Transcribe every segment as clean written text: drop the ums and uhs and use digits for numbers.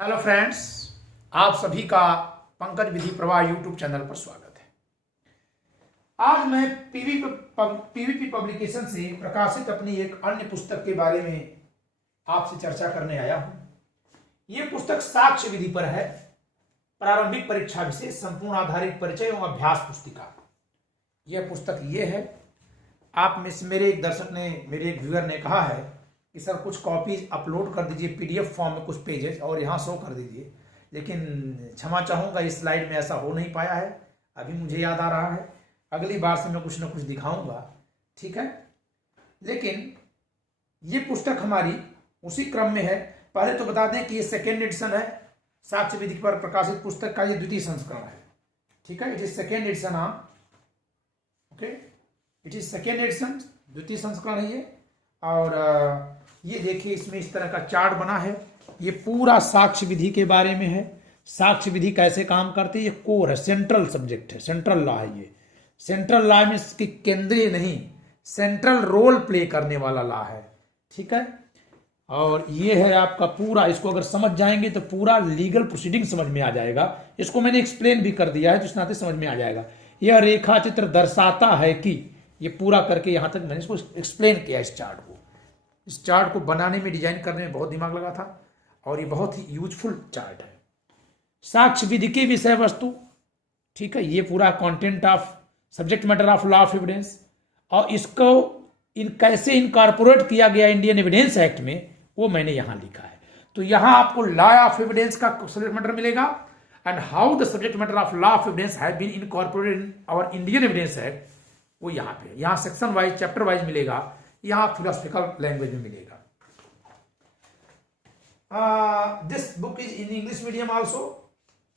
Hello friends, आप सभी का पंकज विधि प्रवाह यूट्यूब चैनल पर स्वागत है। आज मैं पीवीपी पब्लिकेशन से प्रकाशित अपनी एक अन्य पुस्तक के बारे में आपसे चर्चा करने आया हूं। यह पुस्तक साक्ष्य विधि पर है। प्रारंभिक परीक्षा विशेष संपूर्ण आधारित परिचय एवं अभ्यास पुस्तिका। यह पुस्तक ये है। आप में से मेरे एक दर्शक ने, मेरे एक व्यूअर ने कहा है कि सर कुछ कॉपीज अपलोड कर दीजिए पीडीएफ फॉर्म में, कुछ पेजेस, और यहाँ शो कर दीजिए। लेकिन क्षमा चाहूँगा, इस स्लाइड में ऐसा हो नहीं पाया है। अभी मुझे याद आ रहा है, अगली बार से मैं कुछ ना कुछ दिखाऊंगा, ठीक है। लेकिन ये पुस्तक हमारी उसी क्रम में है। पहले तो बता दें कि ये सेकेंड एडिशन है। साक्ष्य विधि पर प्रकाशित पुस्तक का ये द्वितीय संस्करण है, ठीक है। It is second edition. Okay, it is second edition, द्वितीय संस्करण है ये। और ये देखिए, इसमें इस तरह का चार्ट बना है। ये पूरा साक्ष्य विधि के बारे में है। साक्ष्य विधि कैसे काम करती है, ये कोर है, सेंट्रल सब्जेक्ट है, सेंट्रल लॉ है। ये सेंट्रल लॉ में इसकी केंद्रीय नहीं, सेंट्रल रोल प्ले करने वाला लॉ है, ठीक है। और ये है आपका पूरा, इसको अगर समझ जाएंगे तो पूरा लीगल प्रोसीडिंग समझ में आ जाएगा। इसको मैंने एक्सप्लेन भी कर दिया है, तो इस नाते समझ में आ जाएगा। यह रेखा चित्र दर्शाता है कि, ये पूरा करके यहां तक मैंने इसको एक्सप्लेन किया। इस चार्ट को, इस चार्ट को बनाने में, डिजाइन करने में बहुत दिमाग लगा था, और ये बहुत ही यूजफुल चार्ट है। साक्ष्य विधि की विषय वस्तु, ठीक है, ये पूरा content of subject matter of law of evidence, और इसको कैसे इनकॉर्पोरेट किया गया इंडियन एविडेंस एक्ट में, वो मैंने यहां लिखा है। तो यहां आपको लॉ ऑफ एविडेंस का सब्जेक्ट मैटर मिलेगा, and how the subject matter of law of evidence have been incorporated in our Indian evidence act, वो यहां पे, यहां सेक्शन वाइज, चैप्टर वाइज मिलेगा। यहां फिलोसफिकल लैंग्वेज में मिलेगा। This book is in English medium also,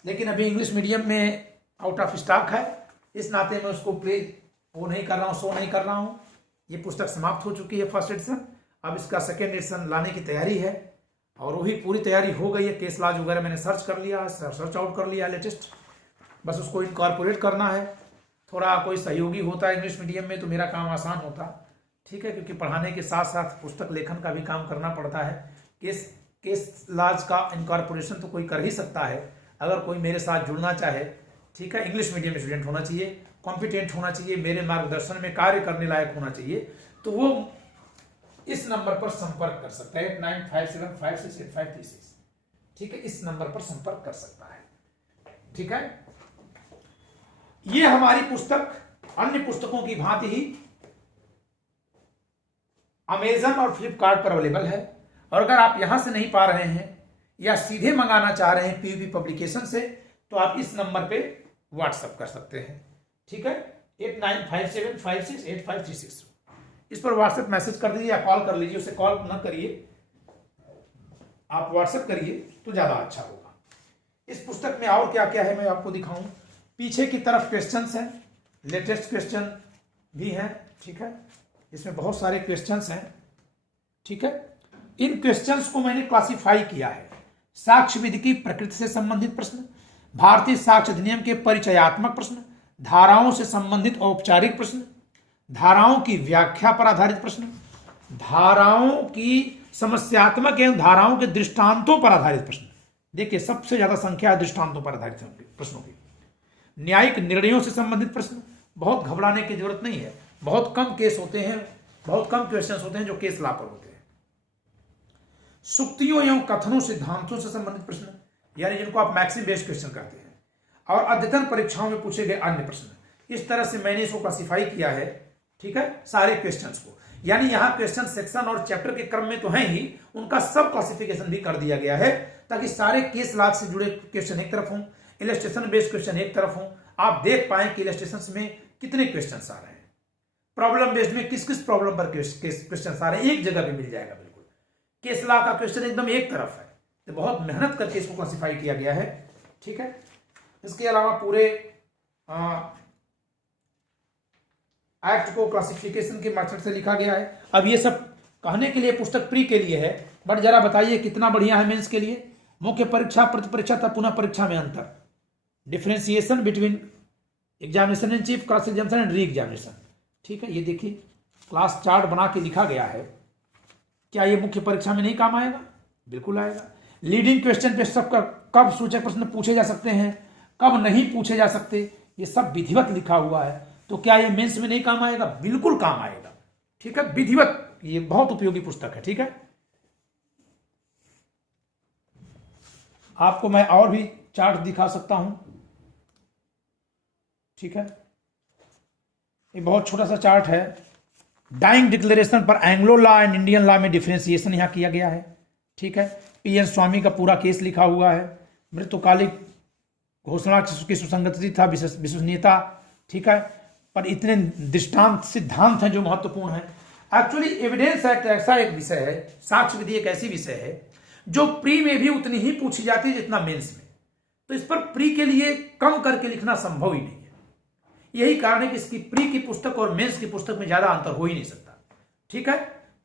लेकिन अभी इंग्लिश मीडियम में आउट ऑफ स्टॉक है। इस नाते मैं उसको वो नहीं कर रहा हूं, शो नहीं कर रहा हूं। ये पुस्तक समाप्त हो चुकी है, फर्स्ट एडिशन। अब इसका सेकेंड एडिशन लाने की तैयारी है, और वही पूरी तैयारी हो गई है। केस लॉज वगैरह मैंने सर्च कर लिया, सर्च आउट कर लिया लेटेस्ट, बस उसको इनकॉर्पोरेट करना है। थोड़ा कोई सहयोगी होता है इंग्लिश मीडियम में तो मेरा काम आसान होता, ठीक है, क्योंकि पढ़ाने के साथ साथ पुस्तक लेखन का भी काम करना पड़ता है। केस लॉज का इनकॉर्पोरेशन तो कोई कर ही सकता है, अगर कोई मेरे साथ जुड़ना चाहे, ठीक है। इंग्लिश मीडियम स्टूडेंट होना चाहिए, कॉम्पिटेंट होना चाहिए, मेरे मार्गदर्शन में कार्य करने लायक होना चाहिए, तो वो इस नंबर पर संपर्क कर सकता है, 8957568536, ठीक है। इस नंबर पर संपर्क कर सकता है, ठीक है। ये हमारी पुस्तक अन्य पुस्तकों की भांति ही अमेजन और फ्लिपकार्ट पर अवेलेबल है। और अगर आप यहां से नहीं पा रहे हैं या सीधे मंगाना चाह रहे हैं पीवीपी पब्लिकेशन से, तो आप इस नंबर पे व्हाट्सएप कर सकते हैं, ठीक है। 8957568536, इस पर व्हाट्सएप मैसेज कर दीजिए या कॉल कर लीजिए। उसे कॉल न करिए, आप व्हाट्सएप करिए तो ज्यादा अच्छा होगा। इस पुस्तक में और क्या क्या है मैं आपको दिखाऊं। पीछे की तरफ क्वेश्चंस हैं, लेटेस्ट क्वेश्चन भी हैं, ठीक है। इसमें बहुत सारे क्वेश्चंस हैं, ठीक है। इन क्वेश्चंस को मैंने क्लासिफाई किया है। साक्ष्य विधि की प्रकृति से संबंधित प्रश्न, भारतीय साक्ष्य अधिनियम के परिचयात्मक प्रश्न, धाराओं से संबंधित औपचारिक प्रश्न, धाराओं की व्याख्या पर आधारित प्रश्न, धाराओं की समस्यात्मक एवं धाराओं के दृष्टांतों पर आधारित प्रश्न। देखिए, सबसे ज्यादा संख्या है दृष्टांतों पर आधारित प्रश्नों की। न्यायिक निर्णयों से संबंधित प्रश्न, बहुत घबराने की जरूरत नहीं है, बहुत कम केस होते हैं, बहुत कम क्वेश्चंस होते हैं जो केस ला पर होते हैं। सुक्तियों एवं कथनों सिद्धांतों से संबंधित प्रश्न, यानी जिनको आप मैक्सिम बेस्ड क्वेश्चन कहते हैं, और अद्यतन परीक्षाओं में पूछे गए अन्य प्रश्न। इस तरह से मैंने इसको क्लासिफाई किया है, ठीक है, सारे क्वेश्चंस को। यानी यहां क्वेश्चन सेक्शन और चैप्टर के क्रम में तो है ही, उनका सब क्लासिफिकेशन भी कर दिया गया है, ताकि सारे केस लॉ से जुड़े क्वेश्चन एक तरफ हों, इलस्ट्रेशन बेस्ड क्वेश्चन एक तरफ हों। आप देख पाए कि इलस्ट्रेशन में कितने क्वेश्चन आ रहे हैं, प्रॉब्लम बेस्ड में किस किस प्रॉब्लम पर क्वेश्चन आ रहे हैं, एक जगह भी मिल जाएगा बिल्कुल। केस लॉ का क्वेश्चन एकदम एक तरफ है, तो बहुत मेहनत करके इसको क्लासिफाई किया गया है, ठीक है। इसके अलावा पूरे एक्ट को क्लासिफिकेशन के मेथड से लिखा गया है। अब ये सब कहने के लिए पुस्तक प्री के लिए है, बट जरा बताइए कितना बढ़िया है मेंस के लिए। मुख्य परीक्षा, प्रति परीक्षा तथा पुनः परीक्षा में अंतर, differentiation between examination in chief, cross examination and re examination, ठीक है। ये देखिए, क्लास चार्ट बना के लिखा गया है। क्या ये मुख्य परीक्षा में नहीं काम आएगा? बिल्कुल आएगा। लीडिंग क्वेश्चन पे सब कब सूचक प्रश्न पूछे जा सकते हैं, कब नहीं पूछे जा सकते, ये सब विधिवत लिखा हुआ है। तो क्या ये मेंस में नहीं काम आएगा? बिल्कुल काम आएगा। ठीक है, विधिवत ये बहुत उपयोगी पुस्तक है। ठीक है, आपको मैं और भी चार्ट दिखा सकता हूं। ठीक है, ये बहुत छोटा सा चार्ट है। डाइंग डिक्लेरेशन पर Anglo law and Indian law में डिफरेंशिएशन यहां किया गया है। ठीक है, पीएन स्वामी का पूरा केस लिखा हुआ है। मृत्युकालिक घोषणा की सुसंगति था, विश्वसनीयता। ठीक है, पर इतने दृष्टांत सिद्धांत हैं जो महत्वपूर्ण है। एक्चुअली एविडेंस एक्ट ऐसा एक विषय है, साक्ष्य विधि एक ऐसी विषय है जो प्री में भी उतनी ही पूछी जाती है जितना मेंस में। तो इस पर प्री के लिए कम करके लिखना संभव ही नहीं है। यही कारण है कि इसकी प्री की पुस्तक और मेंस की पुस्तक में ज्यादा अंतर हो ही नहीं सकता। ठीक है,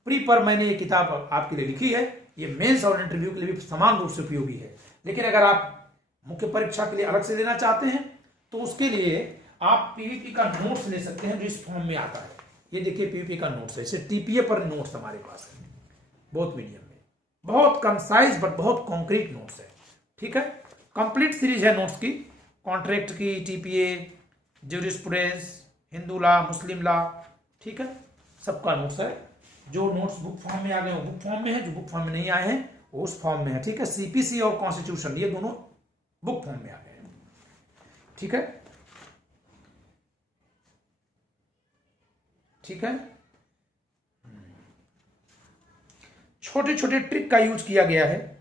प्री पर मैंने ये किताब आपके लिए लिखी है, ये मेंस और इंटरव्यू के लिए भी समान रूप से उपयोगी है। लेकिन अगर आप मुख्य परीक्षा के लिए अलग से लेना चाहते हैं तो उसके लिए आप पीवीपी का नोट्स ले सकते हैं जो इस फॉर्म में आता है। ये देखिए पीवीपी का नोट्स है, इसे टीपीए पर नोट्स हमारे पास है, बहुत मीडियम में, बहुत कंसाइज बट बहुत कॉन्क्रीट नोट्स है। ठीक है, कंप्लीट सीरीज है नोट्स की, कॉन्ट्रैक्ट की, टीपीए, ज्यूरिस्प्रूडेंस, हिंदू लॉ, मुस्लिम लॉ। ठीक है, सबका नोट्स है। जो नोट्स बुक फॉर्म में आ गए वो बुक फॉर्म में है, जो बुक फॉर्म में नहीं आए हैं वो उस फॉर्म में है। ठीक है, सीपीसी और कॉन्स्टिट्यूशन ये दोनों बुक फॉर्म में आ गए हैं। ठीक है, ठीक है, छोटे छोटे ट्रिक का यूज किया गया है।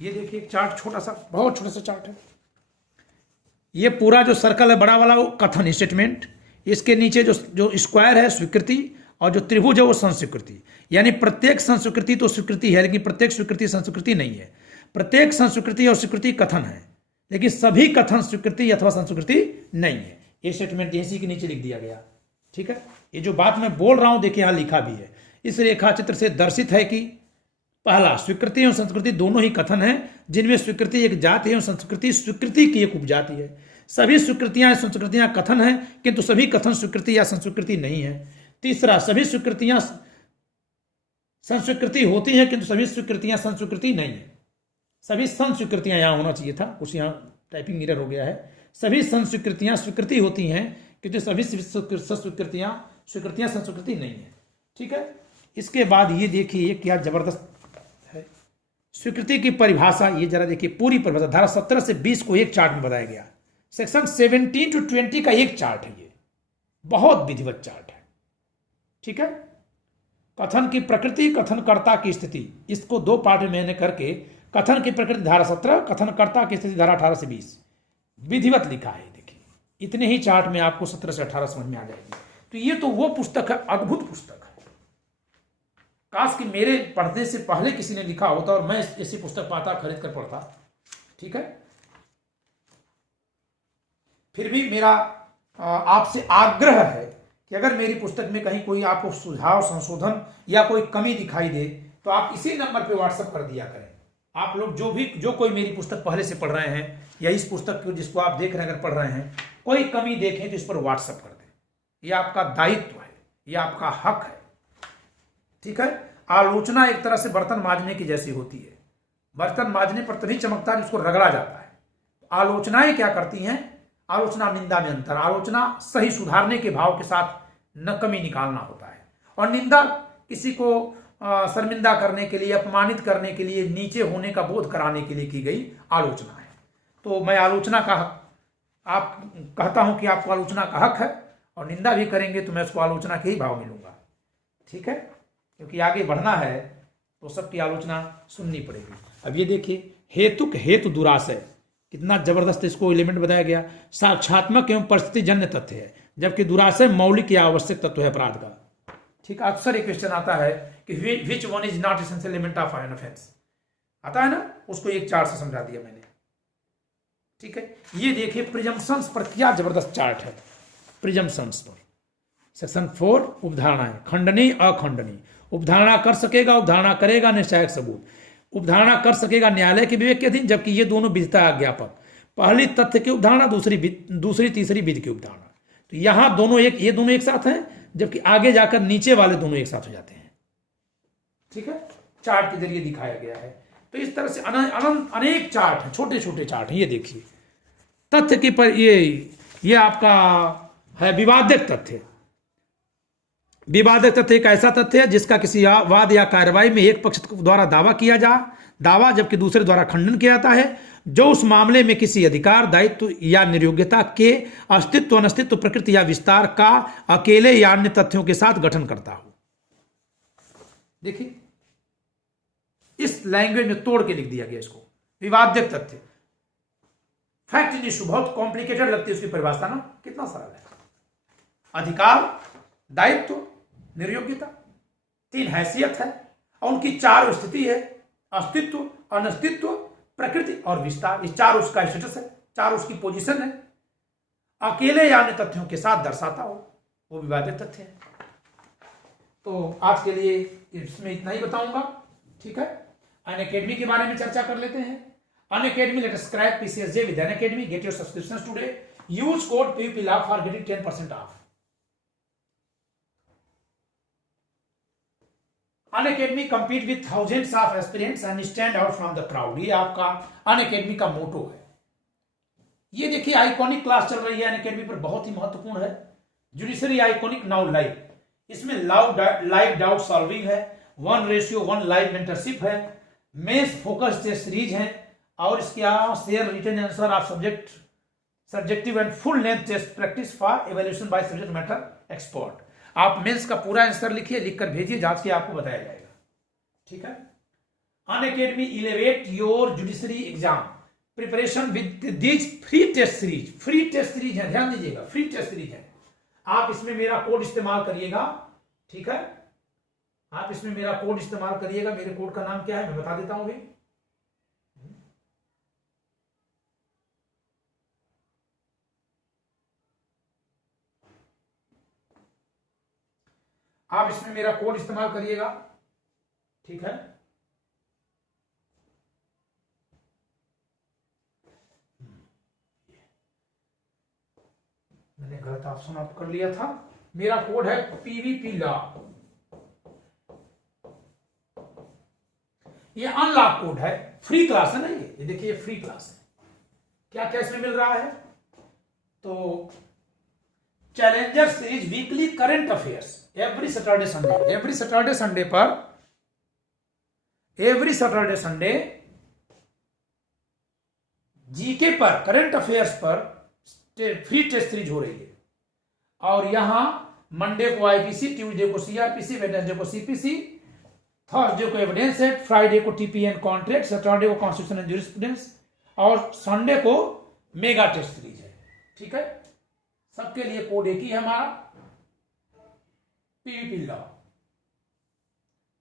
ये देखिए चार्ट, छोटा सा, बहुत छोटा सा चार्ट है। ये पूरा जो सर्कल है बड़ा वाला वो कथन स्टेटमेंट, इसके नीचे जो स्क्वायर है स्वीकृति, और जो त्रिभुज है वो संस्वीकृति। यानी प्रत्येक संस्वीकृति तो स्वीकृति है लेकिन प्रत्येक स्वीकृति संस्वीकृति नहीं है। प्रत्येक संस्वीकृति और स्वीकृति कथन है लेकिन सभी कथन स्वीकृति अथवा संस्वीकृति नहीं है। ये स्टेटमेंट इसी के नीचे लिख दिया गया। ठीक है, ये जो बात मैं बोल रहा हूं देखिए यहां लिखा भी है। इस रेखा चित्र से दर्शित है कि पहला, स्वीकृति एवं संस्कृति दोनों ही कथन है जिनमें स्वीकृति एक जाति एवं संस्कृति स्वीकृति की एक उपजाति है। सभी स्वीकृतियां संस्कृतियां कथन है किंतु सभी कथन स्वीकृति या संस्वीकृति नहीं है। तीसरा, सभी स्वीकृतियां संस्वीकृति होती हैं किंतु सभी स्वीकृतियां संस्वीकृति नहीं है। सभी संस्वीकृतियां यहां होना चाहिए था, कुछ यहां टाइपिंग एरर हो गया है। सभी संस्वीकृतियां स्वीकृति होती हैं किंतु सभी स्वीकृतियां संस्वीकृति नहीं है। ठीक है, इसके बाद ये देखिए क्या जबरदस्त है स्वीकृति की परिभाषा। ये जरा देखिए पूरी परिभाषा, धारा 17 से 20 को एक चार्ट में बताया गया। सेक्शन 17 to 20 का एक चार्ट है, ये बहुत विधिवत चार्ट है। ठीक है, कथन की प्रकृति, कथनकर्ता की स्थिति, इसको दो पार्ट में मैंने करके कथन की प्रकृति धारा 17, कथनकर्ता की स्थिति धारा 18 से 20 विधिवत लिखा है। देखिए इतने ही चार्ट में आपको 17 से 18 समझ में आ जाएगी। तो ये तो वो पुस्तक है, अद्भुत पुस्तक है। काश कि मेरे पढ़ने से पहले किसी ने लिखा होता और मैं ऐसी पुस्तक पाता, खरीद कर पढ़ता। ठीक है, फिर भी मेरा आपसे आग्रह है कि अगर मेरी पुस्तक में कहीं कोई आपको सुझाव, संशोधन या कोई कमी दिखाई दे तो आप इसी नंबर पे व्हाट्सएप कर दिया करें। आप लोग जो कोई मेरी पुस्तक पहले से पढ़ रहे हैं या इस पुस्तक को जिसको आप देख रहे हैं अगर पढ़ रहे हैं, कोई कमी देखें तो इस पर व्हाट्सएप कर दें। यह आपका दायित्व है, यह आपका हक है। ठीक है, आलोचना एक तरह से बर्तन मांजने की जैसी होती है। बर्तन मांजने पर तभी चमकता है जिसको रगड़ा जाता है। आलोचनाएं क्या करती हैं? आलोचना निंदा में अंतर। आलोचना सही सुधारने के भाव के साथ न कमी निकालना होता है, और निंदा किसी को शर्मिंदा करने के लिए, अपमानित करने के लिए, नीचे होने का बोध कराने के लिए की गई आलोचना है। तो मैं आलोचना का आप कहता हूं कि आपको आलोचना का हक है, और निंदा भी करेंगे तो मैं उसको आलोचना के ही भाव मिलूंगा। ठीक है, क्योंकि आगे बढ़ना है तो सबकी आलोचना सुननी पड़ेगी। अब ये देखिए हेतुक हेतु दुराशय, कितना जबरदस्त इसको एलिमेंट बताया गया। साक्षात्मक एवं परिस्थिति जन्य तथ्य है, जबकि दुराशय मौलिक या आवश्यक तत्व है अपराध का। ठीक, अक्सर एक क्वेश्चन आता है कि which one is not essential element of an offence, आता है ना, उसको एक चार्ट से समझा दिया मैंने। ठीक है, ये देखिए प्रिजम्पशंस पर क्या जबरदस्त चार्ट है। प्रिजम्पशंस पर सेक्शन 4 उपधारणाएं, खंडनीय अखंडनीय। उपधारणा कर सकेगा, उपधारणा करेगा निश्चायक सबूत। उपधारणा कर सकेगा न्यायालय के विवेक के अधीन, जबकि ये दोनों विधिता ज्ञापक। पहली तथ्य की उपधारणा, दूसरी तीसरी विधि की उपधारणा। तो यहां ये दोनों एक साथ हैं, जबकि आगे जाकर नीचे वाले दोनों एक साथ हो जाते हैं। ठीक है, चार्ट के जरिए दिखाया गया है। तो इस तरह से अनेक चार्ट हैं, छोटे छोटे चार्ट हैं। ये देखिए तथ्य के पर ये आपका है विवादक तथ्य। विवादक तथ्य एक ऐसा तथ्य है जिसका किसी वाद या कार्रवाई में एक पक्ष द्वारा दावा जबकि दूसरे द्वारा खंडन किया जाता है, जो उस मामले में किसी अधिकार, दायित्व या निर्योग्यता के अस्तित्व, अनस्तित्व, प्रकृति या विस्तार का अकेले या अन्य तथ्यों के साथ गठन करता हो। देखिए इस लैंग्वेज में तोड़ के लिख दिया गया इसको, विवादक तथ्य। फैक्ट इन इशू बहुत कॉम्प्लिकेटेड लगती है उसकी परिभाषा ना, कितना सरल है। अधिकार, दायित्व, निर्योग्यता, 3 हैसियत है और उनकी 4 स्थिति है, अस्तित्व, अनस्तित्व, प्रकृति और विस्तार। ये 4 उसका स्टेटस है, 4 उसकी पोजीशन है। अकेले या अन्य तथ्यों के साथ दर्शाता हो, वो विवादित तथ्य है। तो आज के लिए इसमें इतना ही बताऊंगा, ठीक है। अनअकैडमी के बारे में चर्चा कर लेते हैं। Unacademy, let us crack PCSJ with Unacademy. Get your subscriptions today. Use code PVPLab for getting 10% off. Unacademy compete with thousands of aspirants and stand out from the crowd. ये आपका Unacademy का मोटो है। ये देखिए आइकॉनिक क्लास चल रही है Unacademy पर, बहुत ही महत्वपूर्ण है। जुडिशरी आइकॉनिक नाउ लाइव, इसमें लाइव डाउट सॉल्विंग है, 1:1 लाइव मेंटरशिप है, मेंस फोकस टेस्ट सीरीज है और इसके अलावा share written answer of subjective and full length test practice for evaluation by subject matter expert. आप मेंस का पूरा आंसर लिखिए, लिखकर भेजिए, जांच के आपको बताया जाएगा, ठीक है। Unacademy elevate your judiciary exam preparation with this free test series. Free test series है, ध्यान दीजिएगा, फ्री टेस्ट सीरीज है। आप इसमें मेरा कोड इस्तेमाल करिएगा, ठीक है। आप इसमें मेरा कोड इस्तेमाल करिएगा। मेरे कोड का नाम क्या है मैं बता देता हूं भाई। आप इसमें मेरा कोड इस्तेमाल करिएगा, ठीक है। मैंने गलत ऑप्शन ऑप्ट कर लिया था। मेरा कोड है PVPLab। ये अनलॉक कोड है, फ्री क्लास है ना। ये देखिए फ्री क्लास है। क्या क्या इसमें मिल रहा है? तो challenger series weekly current affairs every Saturday Sunday GK पर, करंट अफेयर्स पर फ्री टेस्ट सीरीज हो रही है। और यहां मंडे को IPC, ट्यूसडे को CRPC, वेडनेसडे को CPC, थर्सडे को एविडेंस सेट, फ्राइडे को TPN कॉन्ट्रैक्ट, सैटरडे को कॉन्स्टिट्यूशन एंड ज्यूरिस्प्रूडेंस और संडे को मेगा टेस्ट सीरीज है, ठीक है। सबके लिए कोड एक ही है हमारा, PVPLab।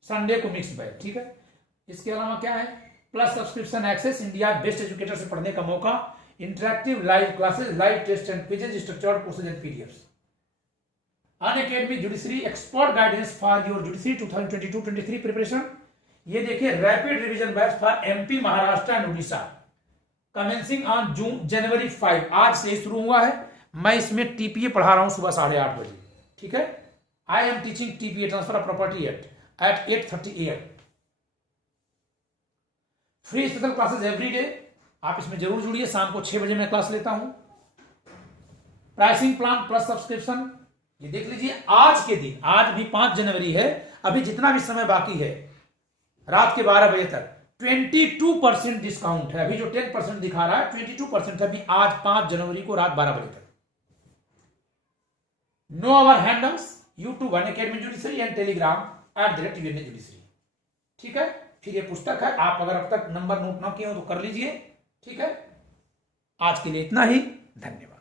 संडे को मिक्स बैच, ठीक है। इसके अलावा क्या है? Plus subscription access, India best educator से पढ़ने का मौका, interactive live classes, live test and quizzes, structured courses and PDFs। Unacademy judiciary expert guidance for your judiciary 2022-23 preparation. ये देखिए rapid revision batch for MP, Maharashtra and Orissa, commencing on January 5। आज से शुरू हुआ है। मैं इसमें TPA पढ़ा रहा हूं सुबह 8:30 बजे, ठीक है। I am teaching TPA, transfer of property act, at 8:30 AM। Free special classes every day, आप इसमें जरूर जुड़िए। शाम को 6 बजे मैं क्लास लेता हूं। प्राइसिंग प्लान प्लस सब्सक्रिप्शन, ये देख लीजिए आज के दिन, आज भी 5 जनवरी है, अभी जितना भी समय बाकी है रात के 12 बजे तक 22% डिस्काउंट है। अभी जो 10% दिखा रहा है 22% है, अभी आज 5 जनवरी को रात 12 बजे तक। No our handles YouTube Unacademy judiciary and Telegram @UNA judiciary, ठीक है। फिर ये पुस्तक है, आप अगर अब तक नंबर नोट ना किए हो तो कर लीजिए, ठीक है। आज के लिए इतना ही, धन्यवाद।